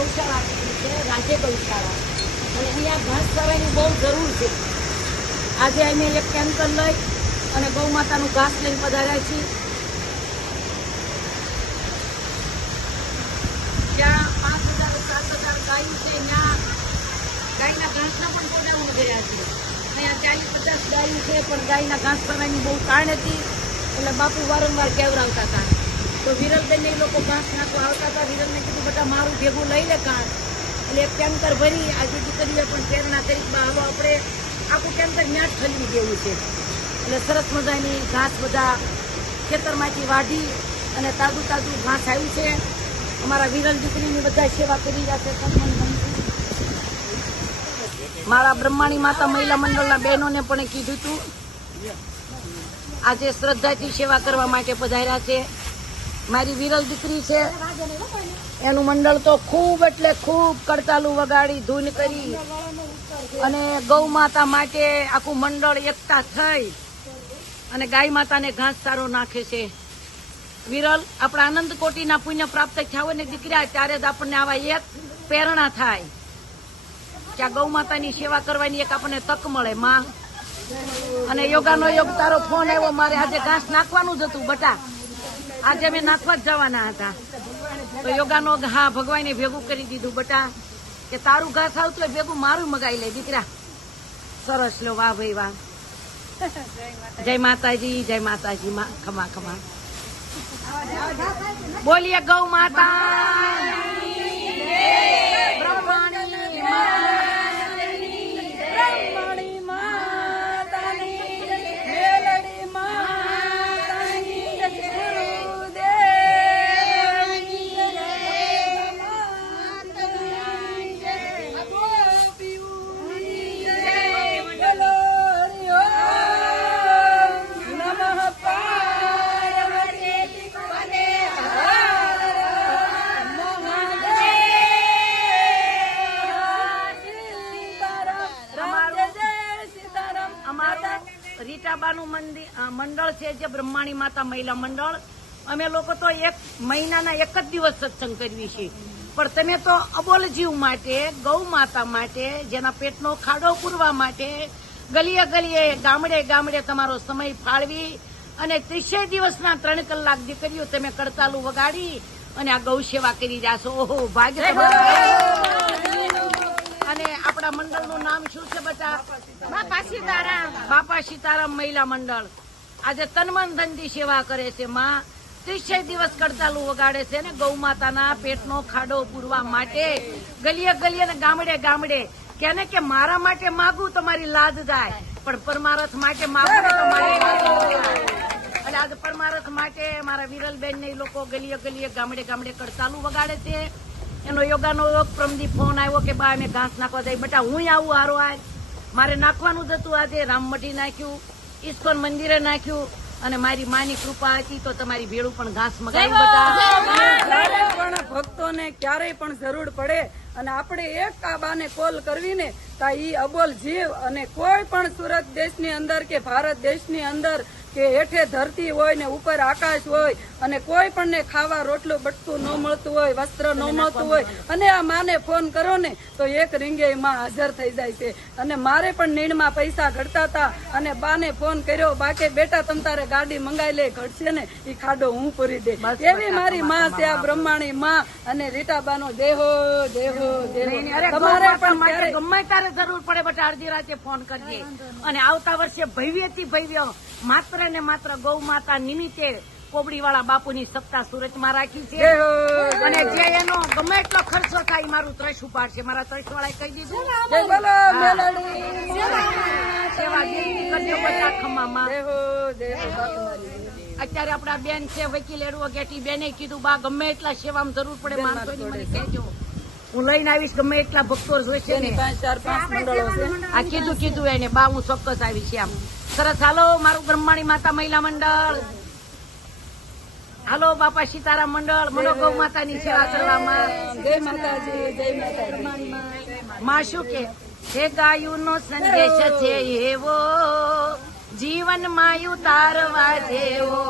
રાજે ગૌશાળા અને અહીંયા ઘાસ ચરાવવાની બહુ જરૂર છે. આજે અમે એક કેન્કર લઈ અને ગૌ માતાનું ઘાસ લઈને પધાર્યા છીએ. પાંચ હજાર, સાત હજાર ગાયું છે, ત્યાં ગાયના ઘાસના પણ ગોડાઉન ગયા છે. અહીંયા ચાલીસ પચાસ ગાયું છે, પણ ગાયના ઘાસ કરવાની બહુ તાણ હતી. એટલે બાપુ વારંવાર કેવરાવતા હતા. તો વિરલબેન એ લોકો ઘાસ નાખવા આવતા હતા. વિરલને કીધું, બધા મારું ભેગું લઈ લે કાં એટલે એક ટેન્કર ભરી આજે દીકરીએ પણ પ્રેરણા કરી બા, હવે આપણે આખું ટેન્કર ન્યા જ ઠલવી દેવું છે. એટલે સરસ મજાની ઘાસ બધા ખેતરમાંથી વાઢી અને તાજું તાજું ઘાસ આવ્યું છે. અમારા વિરલ દીકરીની બધા સેવા કરી રહ્યા છે મારા બ્રહ્માણી માતા મહિલા મંડળના બહેનોને પણ કીધું હતું આજે શ્રદ્ધાથી સેવા કરવા માટે પધાર્યા છે. મારી વિરલ દીકરી છે. એનું મંડળ તો ખૂબ એટલે ખૂબ કડતાલું વગાડી, ધૂન કરી. અને ગૌ માતા માટે આખું મંડળ એકતા થઈ. અને ગાય માતાને ઘાસ સારો નાખે છે. વિરલ, આપણા આનંદ કોટીના પુણ્ય પ્રાપ્ત થયા હોય ને દીકરા, ત્યારે જ આપણને આવા એક પ્રેરણા થાય. કે આ ગૌ માતાની સેવા કરવાની એક આપણને તક મળે. માં, અને યોગાનો યોગ તારો ફોન આવ્યો, મારે આજે ઘાસ નાખવાનું જ હતું, બટા. આજે અમે નાથવા જ જવાના હતા. તો યોગાનો હા, ભગવાને ભેગું કરી દીધું. બટા, કે તારું ઘાસ આવતું હોય ભેગું મારું મગાવી લે, દીકરા. સરસ લો, વાહ ભાઈ, વાહ. જય માતાજી જય માતાજી ખમા ખમા. બોલીએ ગૌ માતા. અમારું રીટાબાનું મંદિર મંડળ છે જે બ્રહ્માણી માતા મહિલા મંડળ. અમે લોકો તો એક મહિનાના એક જ દિવસ સત્સંગ કરવી છીએ પણ તમે તો અબોલ જીવ માટે ગૌ માતા માટે જેના પેટનો ખાડો પૂરવા માટે ગલીએ ગલીએ ગામડે ગામડે તમારો સમય ફાળવી અને ત્રીસે દિવસના ત્રણ કલાક દીકરીઓ તમે કડતાલું વગાડી અને આ ગૌ સેવા કરી જાશો ઓહો ભાગ્ય અને આપણા મંડળનું નામ શું છે બટા? બાપા સીતારામ. બાપા સીતારામ મહિલા મંડળ. આજે તનમન ધનથી સેવા કરે છે માં. ત્રીસે દિવસ કડતાલું વગાડે છે ને ગૌ માતાના પેટનો ખાડો પૂરવા માટે. ગલીએ ગલીએ ને ગામડે ગામડે. કેને કે મારા માટે માગું તમારી લાદ જાય. પણ પરમારથ માટે માગું તો મારી એટલે આજે પરમારથ માટે મારા વિરલબેન ને લોકો ગલીએ ગલીએ ગામડે ગામડે કડતાલું વગાડે છે. એનો યોગાનો યોગ પ્રમદી ફોન આવ્યો કે બા અમે ઘાસ નાખવા જાય બેટા હું આવું હારો આય મારે નાખવાનું જ હતું આજે. રામમઠી નાખ્યું ઇસ્કોન મંદિરે નાખ્યું અને મારી માની કૃપા હતી તો તમારી ભેળું પણ ઘાસ જ્યારે પણ ભક્તોને ક્યારેય પણ જરૂર પડે અને આપણે એક કાબાને કોલ કરવીને તો ઈ અબોલ જીવ અને કોઈ પણ સુરત દેશની અંદર કે ભારત દેશની અંદર કે હેઠે ધરતી હોય ને ઉપર આકાશ હોય અને કોઈ પણ ને ખાવા રોટલું બટકું ન મળતું હોય વસ્ત્ર ન મળતું હોય અને આ માને ફોન કરો ને તો એક રીંગે માં હાજર થઈ જાય છે. અને મારે પણ નીણમાં પૈસા ઘટતા હતા અને બાને ફોન કર્યો બાકે બેટા તમ તારે ગાડી મંગાઈ લે ઘટશે ને એ ખાડો હું પૂરી દે. એવી મારી માં છે આ બ્રહ્માણી માં. અને રીટાબાનો દેહો દેહો દેહો. નહીં, તમારે પણ ગમે ત્યારે જરૂર પડે બટા અડધી રાતે ફોન કરજે અને આવતા વર્ષે ભવ્યથી ભવ્ય માત્ર ને માત્ર ગૌ માતા નિમિત્તે કોબડી વાળા બાપુની સપ્તાહ સુરતમાં રાખી છે. અને જે એનો ગમે એટલો ખર્ચો થાય મારું ત્રશ ઉપાડશે મારા ત્રશ વાળાએ કહી દીધું. સેવા દેવી કરજો બધા ખમામાં દેહો દેહો બાપુમારી. અત્યારે આપણા બેન છે વકીલ એડવોકેટ બેને કીધું બા ગમે એટલા સેવામાં જરૂર પડે માણસો મને કહેજો. હું લઈને આવીશ ગમે એટલા ભક્તો જોઈશે ને. આ કીધું કીધું એને બા હું ચોક્કસ આવીશ આમ સરસ હાલો મારું બ્રહ્માણી માતા મહિલા મંડળ. હાલો બાપા સીતારામ મંડળ મનો ગૌ માતાની સેવા કરવામાં. જય માતાજી જય માતાજી. માં શું કે? હે ગાયું નો સંદેશ છે એવો જીવન માયું તારવા જેવો.